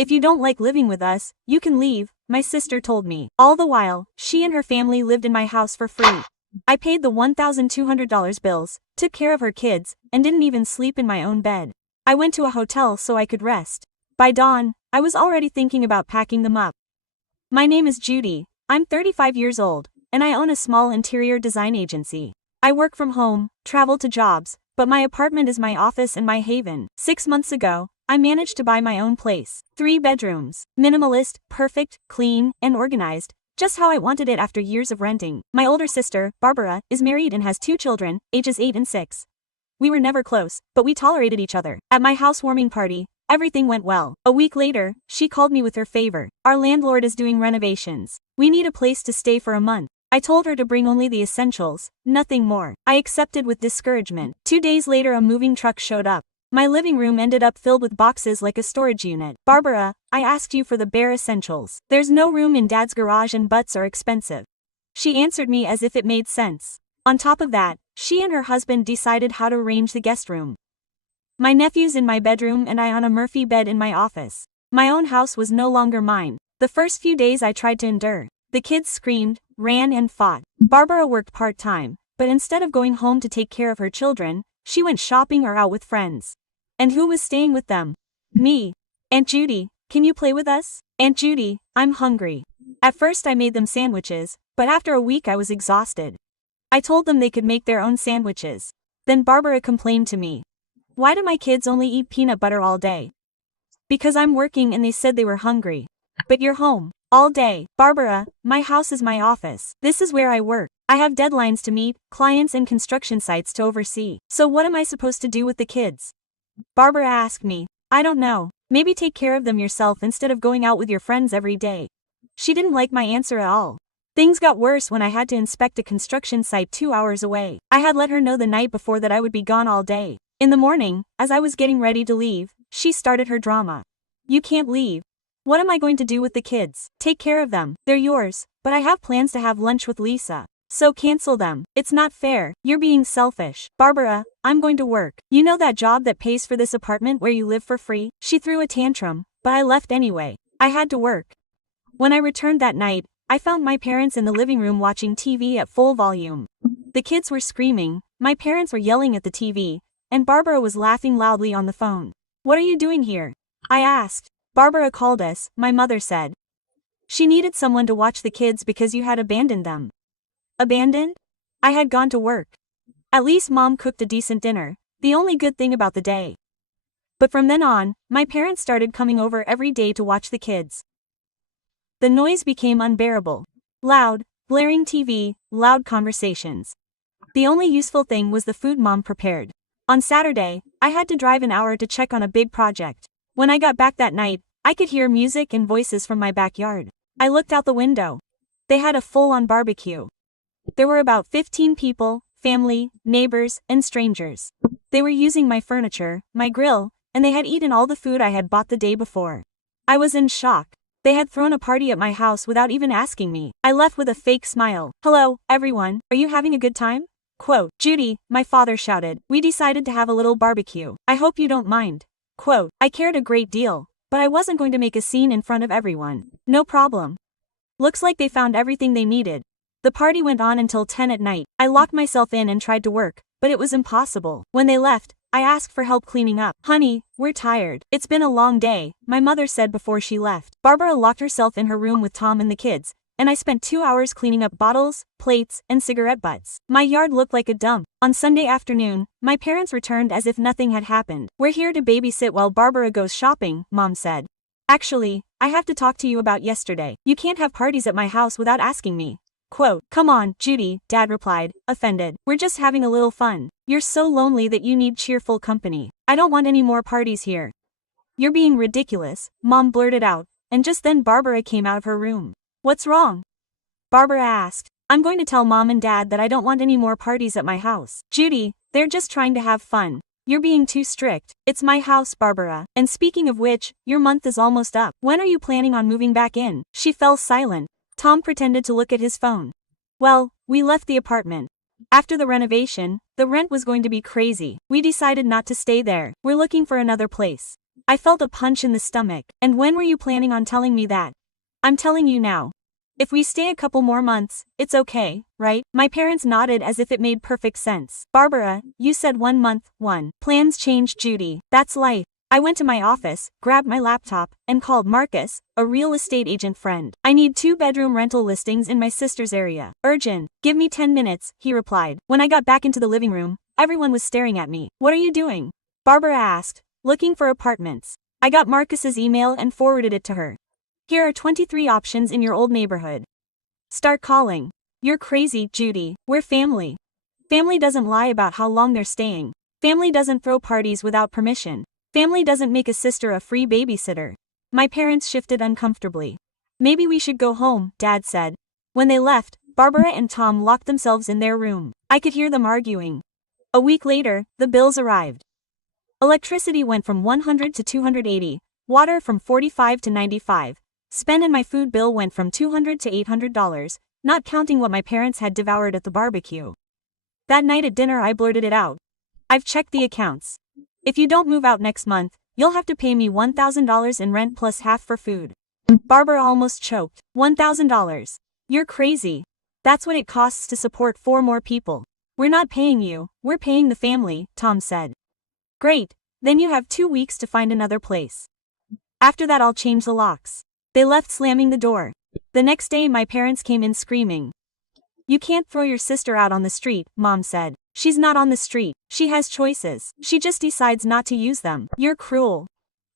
If you don't like living with us, you can leave, my sister told me. All the while, she and her family lived in my house for free. I paid the $1,200 bills, took care of her kids, and didn't even sleep in my own bed. I went to a hotel so I could rest. By dawn, I was already thinking about packing them up. My name is Judy, I'm 35 years old, and I own a small interior design agency. I work from home, travel to jobs, but my apartment is my office and my haven. 6 months ago, I managed to buy my own place. 3 bedrooms, minimalist, perfect, clean, and organized, just how I wanted it after years of renting. My older sister, Barbara, is married and has 2 children, ages 8 and 6. We were never close, but we tolerated each other. At my housewarming party, everything went well. A week later, she called me with her favor. Our landlord is doing renovations. We need a place to stay for a month. I told her to bring only the essentials, nothing more. I accepted with discouragement. 2 days later, a moving truck showed up. My living room ended up filled with boxes like a storage unit. Barbara, I asked you for the bare essentials. There's no room in Dad's garage and butts are expensive. She answered me as if it made sense. On top of that, she and her husband decided how to arrange the guest room. My nephew's in my bedroom and I on a Murphy bed in my office. My own house was no longer mine. The first few days I tried to endure. The kids screamed, ran and fought. Barbara worked part-time, but instead of going home to take care of her children, she went shopping or out with friends. And who was staying with them? Me. Aunt Judy, can you play with us? Aunt Judy, I'm hungry. At first I made them sandwiches, but after a week I was exhausted. I told them they could make their own sandwiches. Then Barbara complained to me. Why do my kids only eat peanut butter all day? Because I'm working and they said they were hungry. But you're home. All day. Barbara, my house is my office. This is where I work. I have deadlines to meet, clients and construction sites to oversee. So what am I supposed to do with the kids? Barbara asked me. I don't know. Maybe take care of them yourself instead of going out with your friends every day. She didn't like my answer at all. Things got worse when I had to inspect a construction site 2 hours away. I had let her know the night before that I would be gone all day. In the morning, as I was getting ready to leave, she started her drama. You can't leave. What am I going to do with the kids? Take care of them. They're yours, but I have plans to have lunch with Lisa. So cancel them. It's not fair. You're being selfish. Barbara, I'm going to work. You know that job that pays for this apartment where you live for free? She threw a tantrum, but I left anyway. I had to work. When I returned that night, I found my parents in the living room watching TV at full volume. The kids were screaming, my parents were yelling at the TV, and Barbara was laughing loudly on the phone. What are you doing here? I asked. Barbara called us, my mother said. She needed someone to watch the kids because you had abandoned them. Abandoned? I had gone to work. At least Mom cooked a decent dinner, the only good thing about the day. But from then on, my parents started coming over every day to watch the kids. The noise became unbearable. Loud, blaring TV, loud conversations. The only useful thing was the food Mom prepared. On Saturday, I had to drive an hour to check on a big project. When I got back that night, I could hear music and voices from my backyard. I looked out the window. They had a full-on barbecue. There were about 15 people, family, neighbors, and strangers. They were using my furniture, my grill, and they had eaten all the food I had bought the day before. I was in shock. They had thrown a party at my house without even asking me. I left with a fake smile. Hello, everyone, are you having a good time? Quote, Judy, my father shouted. We decided to have a little barbecue. I hope you don't mind. Quote, I cared a great deal, but I wasn't going to make a scene in front of everyone. No problem. Looks like they found everything they needed. The party went on until 10 at night. I locked myself in and tried to work, but it was impossible. When they left, I asked for help cleaning up. Honey, we're tired. It's been a long day, my mother said before she left. Barbara locked herself in her room with Tom and the kids, and I spent 2 hours cleaning up bottles, plates, and cigarette butts. My yard looked like a dump. On Sunday afternoon, my parents returned as if nothing had happened. We're here to babysit while Barbara goes shopping, Mom said. Actually, I have to talk to you about yesterday. You can't have parties at my house without asking me. Quote, come on, Judy, Dad replied, offended. We're just having a little fun. You're so lonely that you need cheerful company. I don't want any more parties here. You're being ridiculous, Mom blurted out, and just then Barbara came out of her room. What's wrong? Barbara asked. I'm going to tell Mom and Dad that I don't want any more parties at my house. Judy, they're just trying to have fun. You're being too strict. It's my house, Barbara. And speaking of which, your month is almost up. When are you planning on moving back in? She fell silent. Tom pretended to look at his phone. Well, we left the apartment. After the renovation, the rent was going to be crazy. We decided not to stay there. We're looking for another place. I felt a punch in the stomach. And when were you planning on telling me that? I'm telling you now. If we stay a couple more months, it's okay, right? My parents nodded as if it made perfect sense. Barbara, you said 1 month, Plans change, Judy. That's life. I went to my office, grabbed my laptop, and called Marcus, a real estate agent friend. I need 2-bedroom rental listings in my sister's area. Urgent. Give me 10 minutes, he replied. When I got back into the living room, everyone was staring at me. What are you doing? Barbara asked. Looking for apartments. I got Marcus's email and forwarded it to her. Here are 23 options in your old neighborhood. Start calling. You're crazy, Judy. We're family. Family doesn't lie about how long they're staying. Family doesn't throw parties without permission. Family doesn't make a sister a free babysitter. My parents shifted uncomfortably. Maybe we should go home, Dad said. When they left, Barbara and Tom locked themselves in their room. I could hear them arguing. A week later, the bills arrived. Electricity went from 100 to 280, water from 45 to 95. Spend and my food bill went from $200 to $800, not counting what my parents had devoured at the barbecue. That night at dinner I blurted it out. I've checked the accounts. If you don't move out next month, you'll have to pay me $1,000 in rent plus half for food. Barbara almost choked. $1,000. You're crazy. That's what it costs to support 4 more people. We're not paying you, we're paying the family, Tom said. Great, then you have 2 weeks to find another place. After that I'll change the locks. They left slamming the door. The next day my parents came in screaming. You can't throw your sister out on the street, Mom said. She's not on the street, she has choices. She just decides not to use them. You're cruel.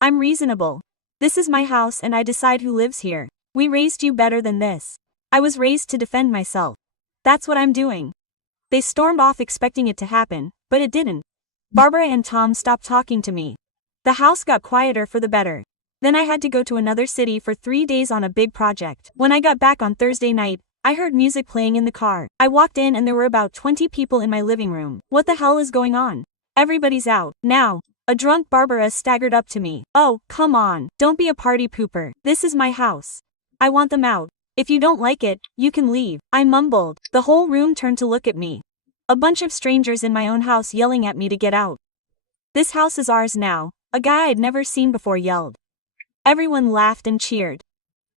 I'm reasonable. This is my house and I decide who lives here. We raised you better than this. I was raised to defend myself. That's what I'm doing. They stormed off expecting it to happen, but it didn't. Barbara and Tom stopped talking to me. The house got quieter for the better. Then I had to go to another city for 3 days on a big project. When I got back on Thursday night, I heard music playing in the car. I walked in and there were about 20 people in my living room. What the hell is going on? Everybody's out. Now. A drunk Barbara staggered up to me. Oh, come on. Don't be a party pooper. This is my house. I want them out. If you don't like it, you can leave. I mumbled. The whole room turned to look at me. A bunch of strangers in my own house yelling at me to get out. This house is ours now, a guy I'd never seen before yelled. Everyone laughed and cheered.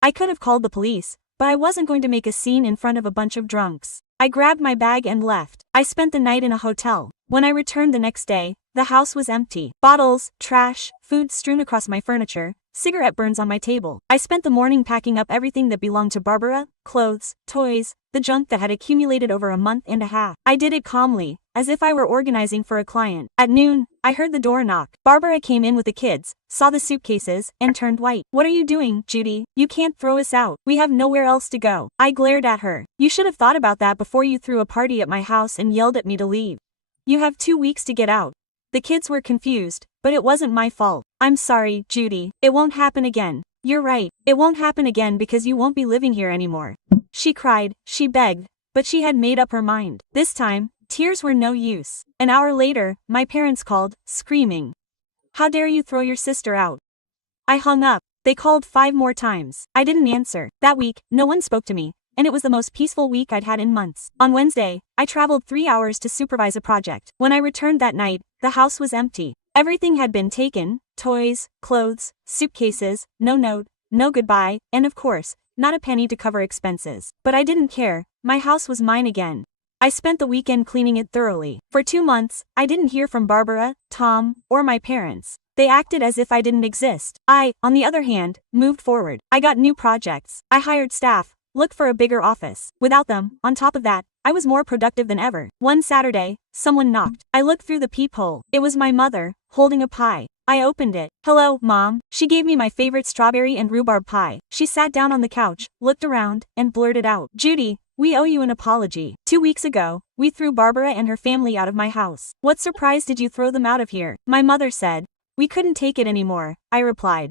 I could have called the police, but I wasn't going to make a scene in front of a bunch of drunks. I grabbed my bag and left. I spent the night in a hotel. When I returned the next day, the house was empty. Bottles, trash, food strewn across my furniture, cigarette burns on my table. I spent the morning packing up everything that belonged to Barbara, clothes, toys, the junk that had accumulated over a month and a half. I did it calmly, as if I were organizing for a client. At noon, I heard the door knock. Barbara came in with the kids, saw the suitcases, and turned white. What are you doing, Judy? You can't throw us out. We have nowhere else to go. I glared at her. You should have thought about that before you threw a party at my house and yelled at me to leave. You have 2 weeks to get out. The kids were confused, but it wasn't my fault. I'm sorry, Judy. It won't happen again. You're right. It won't happen again because you won't be living here anymore. She cried, she begged, but she had made up her mind. This time, tears were no use. An hour later, my parents called, screaming. How dare you throw your sister out? I hung up. They called 5 more times. I didn't answer. That week, no one spoke to me, and it was the most peaceful week I'd had in months. On Wednesday, I traveled 3 hours to supervise a project. When I returned that night, the house was empty. Everything had been taken, toys, clothes, suitcases, no note, no goodbye, and of course, not a penny to cover expenses. But I didn't care, my house was mine again. I spent the weekend cleaning it thoroughly. For 2 months, I didn't hear from Barbara, Tom, or my parents. They acted as if I didn't exist. I, on the other hand, moved forward. I got new projects. I hired staff, looked for a bigger office. Without them, on top of that, I was more productive than ever. One Saturday, someone knocked. I looked through the peephole. It was my mother, holding a pie. I opened it. Hello, Mom. She gave me my favorite strawberry and rhubarb pie. She sat down on the couch, looked around, and blurted out, Judy, we owe you an apology. 2 weeks ago, we threw Barbara and her family out of my house. What surprise did you throw them out of here? My mother said. We couldn't take it anymore, I replied.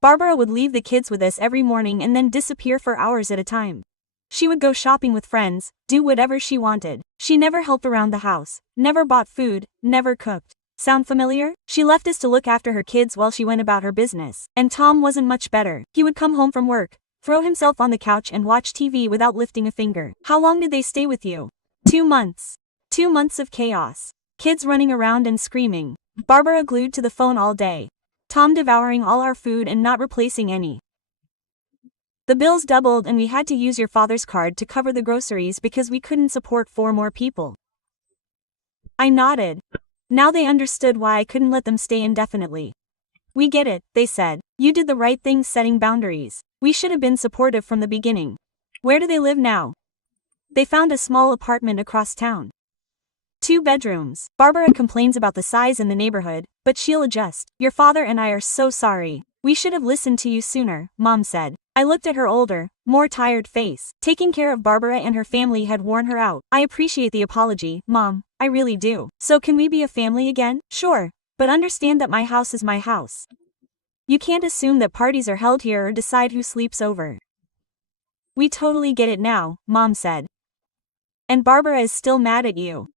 Barbara would leave the kids with us every morning and then disappear for hours at a time. She would go shopping with friends, do whatever she wanted. She never helped around the house, never bought food, never cooked. Sound familiar? She left us to look after her kids while she went about her business. And Tom wasn't much better. He would come home from work, throw himself on the couch and watch TV without lifting a finger. How long did they stay with you? 2 months. 2 months of chaos. Kids running around and screaming. Barbara glued to the phone all day. Tom devouring all our food and not replacing any. The bills doubled and we had to use your father's card to cover the groceries because we couldn't support 4 more people. I nodded. Now they understood why I couldn't let them stay indefinitely. We get it, they said. You did the right thing setting boundaries. We should have been supportive from the beginning. Where do they live now? They found a small apartment across town. 2 bedrooms. Barbara complains about the size in the neighborhood, but she'll adjust. Your father and I are so sorry. We should have listened to you sooner, Mom said. I looked at her older, more tired face. Taking care of Barbara and her family had worn her out. I appreciate the apology, Mom. I really do. So can we be a family again? Sure. But understand that my house is my house. You can't assume that parties are held here or decide who sleeps over. We totally get it now, Mom said. And Barbara is still mad at you.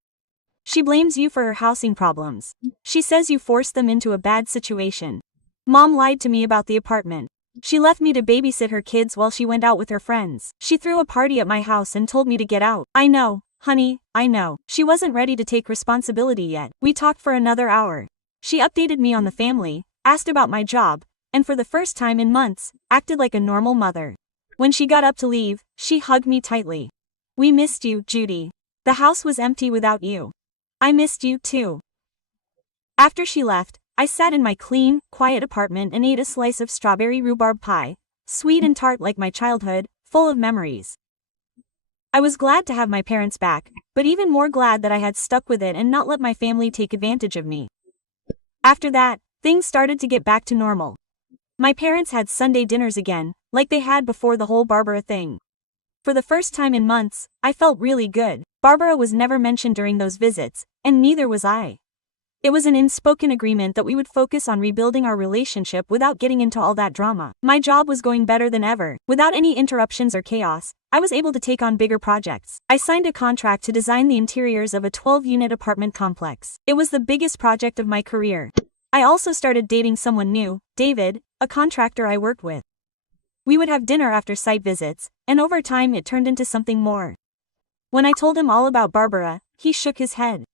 She blames you for her housing problems. She says you forced them into a bad situation. Mom lied to me about the apartment. She left me to babysit her kids while she went out with her friends. She threw a party at my house and told me to get out. I know, honey, I know. She wasn't ready to take responsibility yet. We talked for another hour. She updated me on the family, asked about my job, and for the first time in months, acted like a normal mother. When she got up to leave, she hugged me tightly. We missed you, Judy. The house was empty without you. I missed you too. After she left, I sat in my clean, quiet apartment and ate a slice of strawberry rhubarb pie, sweet and tart like my childhood, full of memories. I was glad to have my parents back, but even more glad that I had stuck with it and not let my family take advantage of me. After that, things started to get back to normal. My parents had Sunday dinners again, like they had before the whole Barbara thing. For the first time in months, I felt really good. Barbara was never mentioned during those visits, and neither was I. It was an unspoken agreement that we would focus on rebuilding our relationship without getting into all that drama. My job was going better than ever. Without any interruptions or chaos, I was able to take on bigger projects. I signed a contract to design the interiors of a 12-unit apartment complex. It was the biggest project of my career. I also started dating someone new, David, a contractor I worked with. We would have dinner after site visits, and over time it turned into something more. When I told him all about Barbara, he shook his head.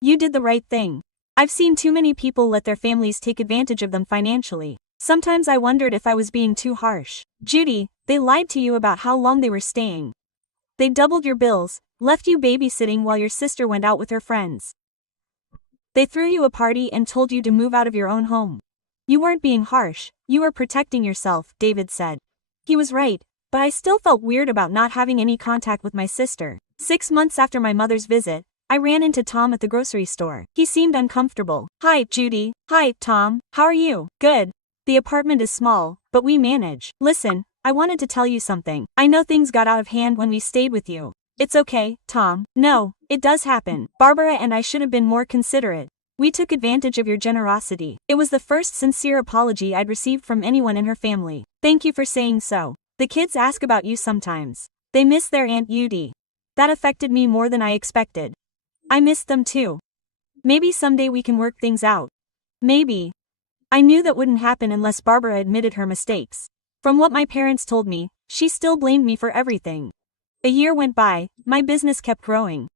You did the right thing. I've seen too many people let their families take advantage of them financially. Sometimes I wondered if I was being too harsh. Judy, they lied to you about how long they were staying. They doubled your bills, left you babysitting while your sister went out with her friends. They threw you a party and told you to move out of your own home. You weren't being harsh, you were protecting yourself, David said. He was right, but I still felt weird about not having any contact with my sister. 6 months after my mother's visit, I ran into Tom at the grocery store. He seemed uncomfortable. Hi, Judy. Hi, Tom. How are you? Good. The apartment is small, but we manage. Listen, I wanted to tell you something. I know things got out of hand when we stayed with you. It's okay, Tom. No, it does happen. Barbara and I should have been more considerate. We took advantage of your generosity. It was the first sincere apology I'd received from anyone in her family. Thank you for saying so. The kids ask about you sometimes. They miss their Aunt Judy. That affected me more than I expected. I missed them too. Maybe someday we can work things out. Maybe. I knew that wouldn't happen unless Barbara admitted her mistakes. From what my parents told me, she still blamed me for everything. A year went by, my business kept growing.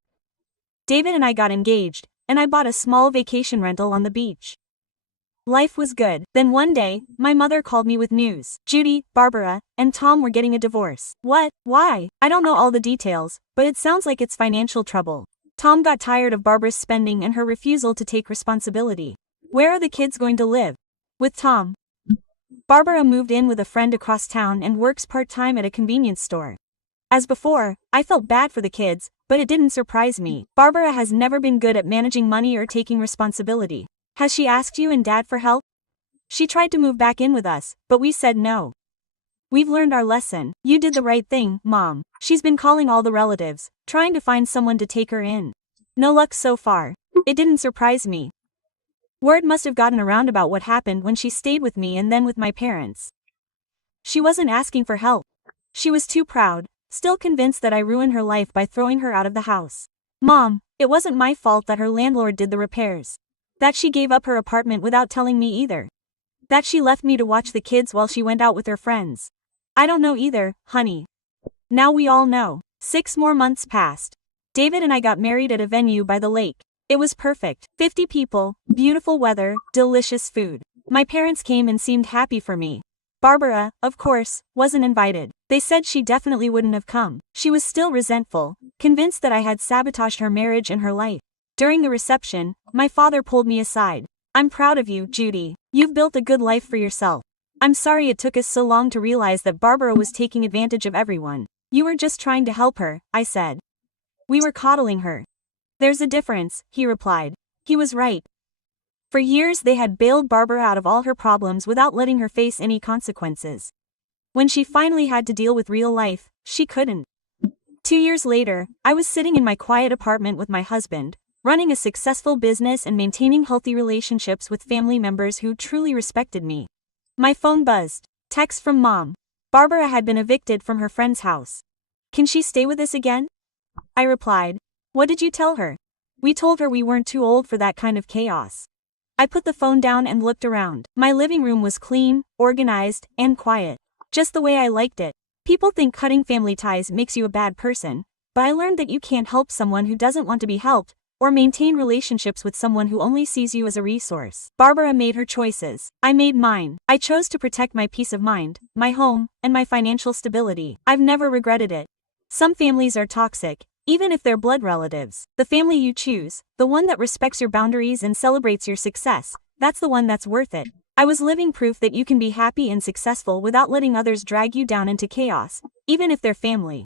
David and I got engaged, and I bought a small vacation rental on the beach. Life was good. Then one day, my mother called me with news. Judy, Barbara, and Tom were getting a divorce. What? Why? I don't know all the details, but it sounds like it's financial trouble. Tom got tired of Barbara's spending and her refusal to take responsibility. Where are the kids going to live? With Tom. Barbara moved in with a friend across town and works part-time at a convenience store. As before, I felt bad for the kids, but it didn't surprise me. Barbara has never been good at managing money or taking responsibility. Has she asked you and Dad for help? She tried to move back in with us, but we said no. We've learned our lesson. You did the right thing, Mom. She's been calling all the relatives, trying to find someone to take her in. No luck so far. It didn't surprise me. Word must have gotten around about what happened when she stayed with me and then with my parents. She wasn't asking for help. She was too proud, still convinced that I ruined her life by throwing her out of the house. Mom, it wasn't my fault that her landlord did the repairs. That she gave up her apartment without telling me either. That she left me to watch the kids while she went out with her friends. I don't know either, honey. Now we all know. 6 more months passed. David and I got married at a venue by the lake. It was perfect. 50 people, beautiful weather, delicious food. My parents came and seemed happy for me. Barbara, of course, wasn't invited. They said she definitely wouldn't have come. She was still resentful, convinced that I had sabotaged her marriage and her life. During the reception, my father pulled me aside. "I'm proud of you, Judy. You've built a good life for yourself. I'm sorry it took us so long to realize that Barbara was taking advantage of everyone. You were just trying to help her," I said. "We were coddling her." "There's a difference," he replied. He was right. For years they had bailed Barbara out of all her problems without letting her face any consequences. When she finally had to deal with real life, she couldn't. 2 years later, I was sitting in my quiet apartment with my husband, running a successful business and maintaining healthy relationships with family members who truly respected me. My phone buzzed. Text from Mom. Barbara had been evicted from her friend's house. "Can she stay with us again?" I replied. "What did you tell her?" "We told her we weren't too old for that kind of chaos." I put the phone down and looked around. My living room was clean, organized, and quiet. Just the way I liked it. People think cutting family ties makes you a bad person, but I learned that you can't help someone who doesn't want to be helped, or maintain relationships with someone who only sees you as a resource. Barbara made her choices. I made mine. I chose to protect my peace of mind, my home, and my financial stability. I've never regretted it. Some families are toxic, even if they're blood relatives. The family you choose, the one that respects your boundaries and celebrates your success, that's the one that's worth it. I was living proof that you can be happy and successful without letting others drag you down into chaos, even if they're family.